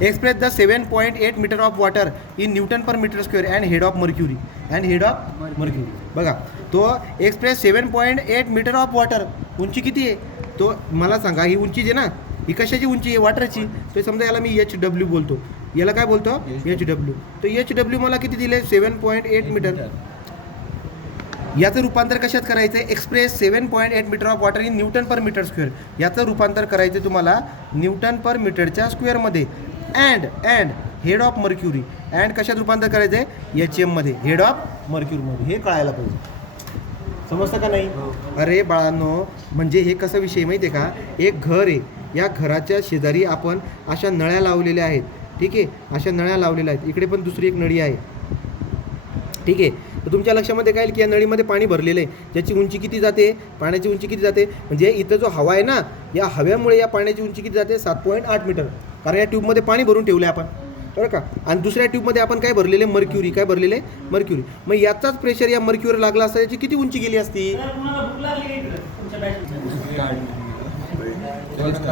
Express the 7.8 metre of water in newton per metre square and head of mercury बघा, तो express 7.8 metre of water, उंची किती आहे तो मला सांगा. ही उंची जी ना, ही कशाची उंची आहे? वॉटरची. तो समजा याला मी HW बोलतो, याला काय बोलतो? HW. तो HW मला किती दिले? 7.8 मीटर. याचं रूपांतर कशात करायचं आहे? Express 7.8 metre of water in newton per metre square. याचं रूपांतर करायचं तुम्हाला न्यूटन पर मीटरच्या स्क्वेअरमध्ये. And head of mercury. And कशात रूपांतर करायचं आहे? HM मध्ये, हेड ऑफ मर्क्युरीमध्ये. हे कळायला पाहिजे. समजतं का नाही? अरे बाळांनो, म्हणजे हे कसं विषय माहिती आहे का? एक घर आहे, या घराच्या शेजारी आपण अशा नळ्या लावलेल्या आहेत. ठीक आहे, अशा नळ्या लावलेल्या आहेत. इकडे पण दुसरी एक नळी आहे. ठीक आहे, तर तुमच्या लक्षामध्ये काय येईल की या नळीमध्ये पाणी भरलेलं आहे, ज्याची उंची किती जाते? पाण्याची उंची किती जाते? म्हणजे इथं जो हवा आहे ना, या हव्यामुळे या पाण्याची उंची किती जाते? 7.8 मीटर. कारण या ट्यूबमध्ये पाणी भरून ठेवलं आहे आपण, बरं का. आणि दुसऱ्या ट्यूबमध्ये आपण काय भरलेले? मर्क्युरी. काय भरलेले? मर्क्युरी. मग याचाच प्रेशर या मर्क्युरीवर लागला असता, याची किती उंची गेली असती?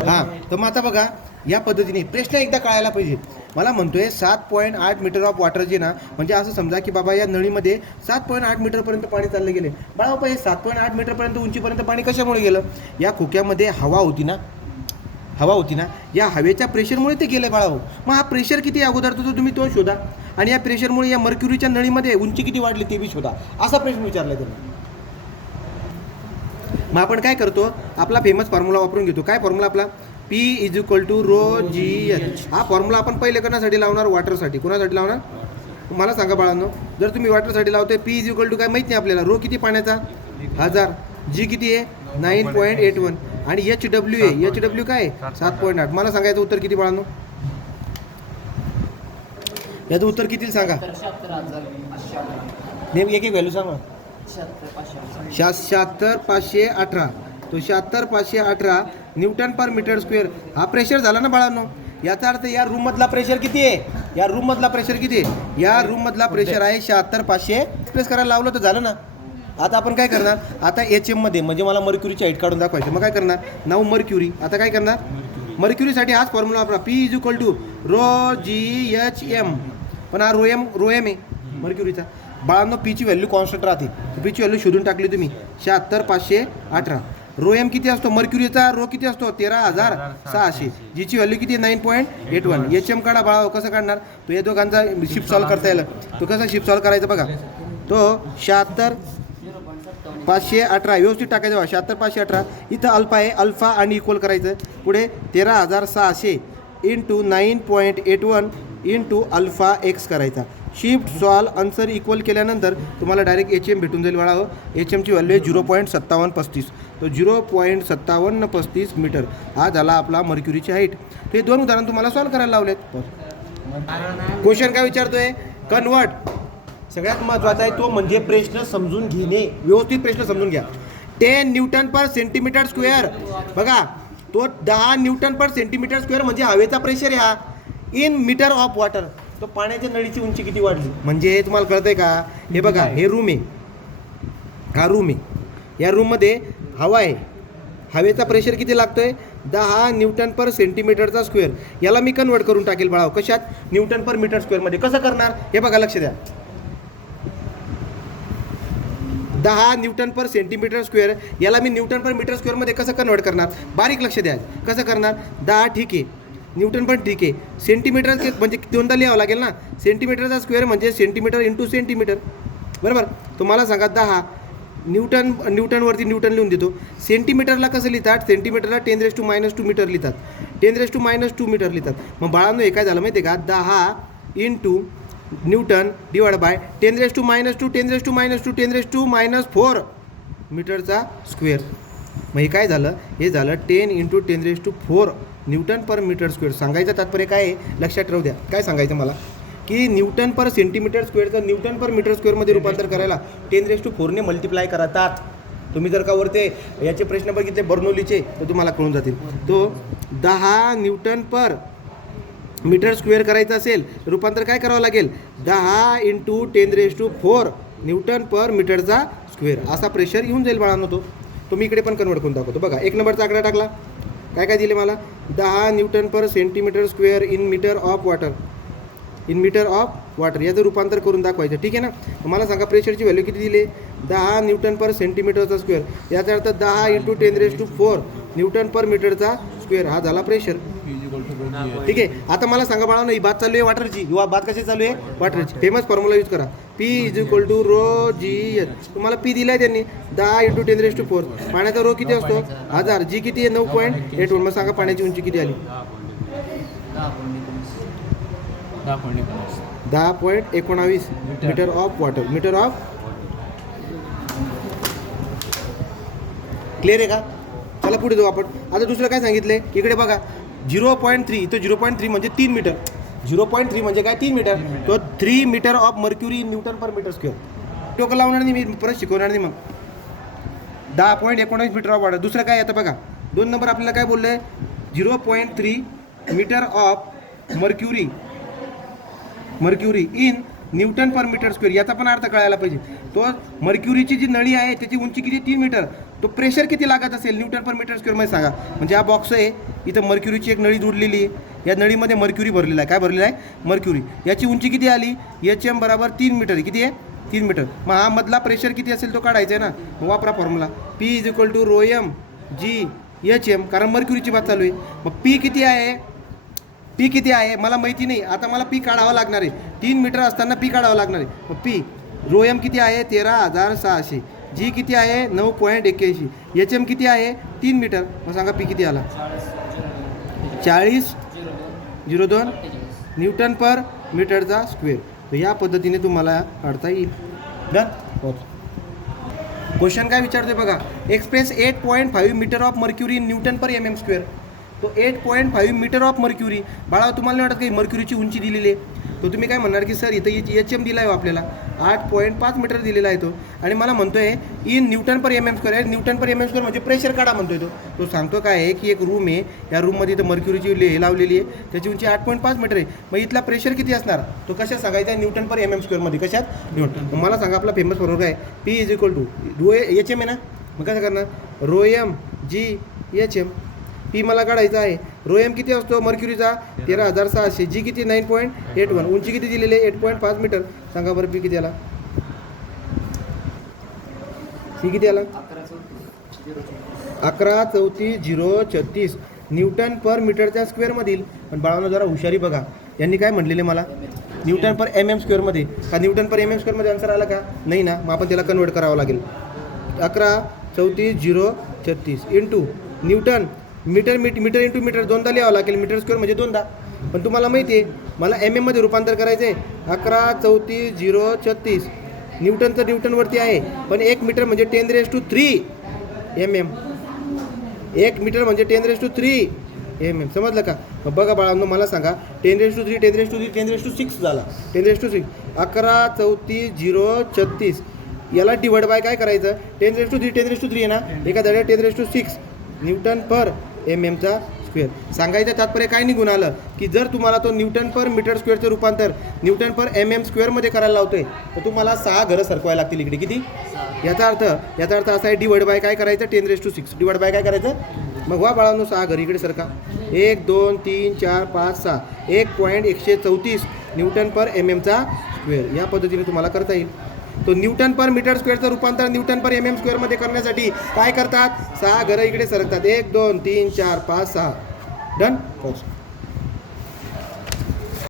हां, तर मग आता बघा, या पद्धतीने प्रश्न एकदा कळायला पाहिजे. मला म्हणतोय 7.8 मीटर ऑफ वॉटर जे ना, म्हणजे असं समजा की बाबा या नळीमध्ये 7.8 मीटरपर्यंत पाणी चाललं गेले. बाळा, हे 7.8 मीटरपर्यंत उंचीपर्यंत पाणी कशामुळे गेलं? या खोक्यामध्ये हवा होती ना, या हवेच्या प्रेशरमुळे ते गेले बाळा. मग हा प्रेशर किती अगोदर तुम्ही तो शोधा, आणि या प्रेशरमुळे या मर्क्युरीच्या नळीमध्ये उंची किती वाढली ते बी शोधा, असा प्रश्न विचारला त्यांना. मग आपण काय करतो? आपला फेमस फॉर्म्युला वापरून घेतो. काय फॉर्म्युला आपला? P = ρgh. हा फॉर्म्युला आपण पहिले कोणासाठी लावणार? वॉटरसाठी. कोणासाठी लावणार? मला सांगा बाळांनो, जर तुम्ही वॉटरसाठी लावते, P = काय माहिती नाही आपल्याला? रो किती पाण्याचा? 1000. G किती आहे? 9.81. आणि HW आहे. HW काय? 7.8. मला सांगायचं उत्तर किती बाळांनो? याचं उत्तर किती सांगा? एक व्हॅल्यू सांगा. 76518. तो 76518 न्यूटन पर मीटर स्क्वेअर हा प्रेशर झाला ना बाळांनो. याचा अर्थ या रूममधला प्रेशर किती आहे? या रूममधला प्रेशर किती आहे? या रूममधला प्रेशर आहे 76500. प्रेस करायला लावलं तर झालं ना. आता आपण काय करणार? आता HM मध्ये, म्हणजे मला मर्क्युरीची हाईट काढून दाखवायची. मग काय करणार? नाव मर्क्युरी. आता काय करणार? मर्क्युरीसाठी हाच फॉर्म्युला वापरा. P = ρghm. पण हा रोएम आहे मर्क्युरीचा. बाळांनो, पीची व्हॅल्यू कॉन्स्टंट राहते. पीची व्हॅल्यू शोधून टाकली तुम्ही. 76518. रो एम किती असतो? मर्क्युरीचा रो किती असतो? 13600. जीची व्हॅल्यू किती? 9.81. HM काढा बाळा. कसं काढणार? तो या दोघांचा शिफ्ट सॉल्व करता येईल. तो कसा शिफ्ट सॉल्व करायचा बघा. तो 76518 व्यवस्थित टाकायचं बघा. 76518. इथं अल्फा आहे, अल्फा आणि इक्वल करायचं. पुढे 13600 × 9.81 × अल्फा एक्स करायचा. शिफ्ट सॉल्व आन्सर इक्वल केल्यानंतर तुम्हाला डायरेक्ट HM भेटून जाईल बाळा. HMची व्हॅल्यू आहे 0.5735. तो 0.5735 मीटर हा झाला आपला मर्क्युरीची हाईट. हे दोन उदाहरण तुम्हाला सॉल्व करायला लावलेत. क्वेश्चन काय विचारतोय? कन्वर्ट. सगळ्यात महत्त्वाचा आहे तो म्हणजे प्रश्न समजून घेणे. व्यवस्थित प्रश्न समजून घ्या. 10 न्यूटन पर सेंटीमीटर स्क्वेअर. बघा, तो 10 न्यूटन पर सेंटीमीटर स्क्वेअर म्हणजे हवेचा प्रेशर आहे हा. In metre of water. तो पाण्याच्या नळीची उंची किती वाढली? म्हणजे हे तुम्हाला कळतंय का? हे बघा, हे रूम आहे, हा रूम आहे. या रूममध्ये हवा आहे. हवेचा प्रेशर किती लागतोय? 10 न्यूटन पर सेंटीमीटरचा स्क्वेअर. याला मी कन्वर्ट करून टाकेल बाळा. कशात? न्यूटन पर मीटर स्क्वेअरमध्ये. कसं करणार? हे बघा, लक्ष द्या. 10 न्यूटन पर सेंटीमीटर स्क्वेअर याला मी न्यूटन पर मीटर स्क्वेअरमध्ये कसं कन्वर्ट करणार? बारीक लक्ष द्या. कसं करणार? 10 ठीक आहे, न्यूटन पण ठीक आहे, सेंटीमीटर म्हणजे दोनदा लिहावं लागेल ना. सेंटीमीटरचा स्क्वेअर म्हणजे सेंटीमीटर इंटू सेंटीमीटर, बरोबर. तुम्हाला सांगा 10 न्यूटनवरती न्यूटन लिहून देतो. सेंटीमीटरला कसं लिहितात? सेंटीमीटरला 10⁻² मीटर लिहितात. 10⁻² मीटर लिहितात. मग बाळांनो, हे काय झालं माहिती आहे का? 10 × न्यूटन डिवाइड बाय 10⁻², 10⁻² मीटरचा स्क्वेअर. मग हे काय झालं? हे झालं 10 × 10⁴ न्यूटन पर मीटर स्क्वेअर. सांगायचं तात्पर्य काय आहे? लक्षात ठेवू द्या. काय सांगायचं मला? की Newton per centimetre स्क्वेअरचं Newton per metre स्क्वेअरमध्ये रूपांतर करायला 10⁴ ने मल्टिप्लाय करतात. तुम्ही जर का वरते याचे प्रश्न बघितले बर्नौलीचे तर तुम्हाला कळून जातील. तो 10 न्यूटन पर मीटर स्क्वेअर करायचं असेल रूपांतर काय करावं लागेल? 10 × 10⁴ न्यूटन पर मीटरचा स्क्वेअर. असा प्रेशर येऊन जाईल बाळांनो. तो मी इकडे पण कन्वर्ट करून दाखवतो. बघा, 1 नंबरचा आकडा टाकला. काय काय दिले मला 10 newton per centimetre square in metre of water, in metre of water याचं रूपांतर करून दाखवायचं, ठीक आहे ना. मला सांगा प्रेशरची व्हॅल्यू किती दिली, 10 न्यूटन पर सेंटीमीटरचा स्क्वेअर, याचा अर्थ 10 × 10⁴ न्यूटन पर मीटरचा स्क्वेअर, हा झाला प्रेशर, ठीक आहे. आता मला सांगा बाळा, ही बात चालू आहे वॉटरची, ही बात कशी चालू आहे वॉटरची. फेमस फॉर्म्युला यूज करा, P = ρgh. तुम्हाला P दिला आहे त्यांनी 10 × 10⁴. पाण्याचा रो किती असतो 1000, जी किती आहे 9.81. मग सांगा पाण्याची उंची किती आली 10.19 metre of water, metre of. Clear आहे का. चला पुढे जाऊ आपण. आता दुसरं काय सांगितलंय इकडे बघा 0.3, इथं 0.3 म्हणजे 3 मीटर, 0.3 म्हणजे काय 3 मीटर, तो 3 metre of mercury in newton per metre square. टोकं लावणार नाही मी, परत शिकवणार नाही. मग 10.19 मीटर ऑफ वॉटर. दुसरं काय आता बघा 2 नंबर आपल्याला काय बोललं आहे 0.3 metre of mercury in newton per metre square. याचा पण अर्थ कळायला पाहिजे. तो मर्क्युरीची जी नळी आहे त्याची उंची किती 3 मीटर, तो प्रेशर किती लागत असेल न्यूटन पर मीटर स्क्वेअरमध्ये सांगा. म्हणजे हा बॉक्स आहे, इथं मर्क्युरीची एक नळी जोडलेली आहे, या नळीमध्ये मर्क्युरी भरलेला आहे. काय भरलेला आहे मर्क्युरी. याची उंची किती आली HM = 3 मीटर. किती आहे 3 मीटर. मग हा मधला प्रेशर किती असेल तो काढायचा आहे ना. मग वापरा फॉर्म्युला P = ρm g/HM, कारण मर्क्युरीची बात चालू आहे. मग P किती आहे मला माहिती नाही. आता मला P काढावा लागणार आहे. 3 मीटर असताना P काढावं लागणार आहे. मग P ρm किती आहे 13600, जी किती आहे 9.81, HM किती आहे 3 मीटर. मग सांगा P किती आला 40.02 न्यूटन पर मीटरचा स्क्वेअर. तर या पद्धतीने तुम्हाला काढता येईल. डन. क्वेश्चन काय विचारतोय बघा, express 8.5 metre of mercury in newton per mm². तो 8.5 मीटर ऑफ मर्क्युरी. बाळा तुम्हाला नाही वाटत काही मर्क्युरीची उंची दिलेली आहे, तो तुम्ही काय म्हणणार की सर इथं HM दिला आहे आपल्याला 8.5 मीटर दिलेला आहे तो, आणि मला म्हणतोय in newton per mm². Newton per mm² म्हणजे प्रेशर काढा म्हणतोय तो सांगतो काय आहे की एक रूम आहे, या रूममध्ये इथं मर्क्युरीची हे लावलेली आहे, त्याची उंची 8.5 मीटर आहे. मग इथला प्रेशर किती असणार तो कशात सांगायचा आहे न्यूटन पर mm² मध्ये. कशात न्यूटन. मला सांगा आपला फेमस फॉर्म्युला काय P = HM आहे ना. मग कसं करणार ρm g/HM. P मला काढायचा आहे. ρm किती असतो मर्क्युरीचा 13600, जी किती 9.81, उंची किती दिलेली आहे 8.5 मीटर. सांगा बरं P किती आला. C किती आला 1134,036 न्यूटन पर मीटरच्या स्क्वेअरमधील. पण बाळांनो जरा हुशारी बघा, यांनी काय म्हटलेले मला न्यूटन पर mm² मध्ये. का न्यूटन पर mm² मध्ये आन्सर आला का नाही ना. मग आपण त्याला कन्वर्ट करावं लागेल. 1134,036 into newton metre into metre दोनदा लिहावं लागेल. मीटर स्क्वेअर म्हणजे 2दा. पण तुम्हाला माहिती आहे मला MM मध्ये रूपांतर करायचं आहे. 1134,036 न्यूटनचं न्यूटनवरती आहे, पण 1 मीटर म्हणजे 10⁻³ mm. 1 मीटर म्हणजे 10⁻³ mm. समजलं का. मग बघा बाळांनो मला सांगा 10⁻³ 10⁻6 झाला 10⁻6. 1134,036 याला डिवाइड बाय काय करायचं 10⁻³ 10⁻³ आहे ना, एका धड्या 10⁻6 न्यूटन पर mmचा स्क्वेअर. सांगायचं तात्पर्य काय निघून आलं की जर तुम्हाला तो न्यूटन पर मीटर स्क्वेअरचं रूपांतर न्यूटन पर mm² मध्ये करायला लावतोय तर तुम्हाला 6 घरं सरकवायला लागतील इकडे. किती. याचा अर्थ असा आहे डिवाइड बाय काय करायचं 10⁻6 डिवाइड बाय काय करायचं. मग वा बाळांनो 6 घरी इकडे सरका. 1 2 3 4 5 6 1.134 न्यूटन पर mmचा स्क्वेअर. या पद्धतीने तुम्हाला करता येईल. तो न्यूटन पर मीटर स्क्वेअरचं रूपांतर न्यूटन पर mm² मध्ये करण्यासाठी काय करतात 6 घरं इकडे सरकतात. 1 2 3 4 5 6. डन.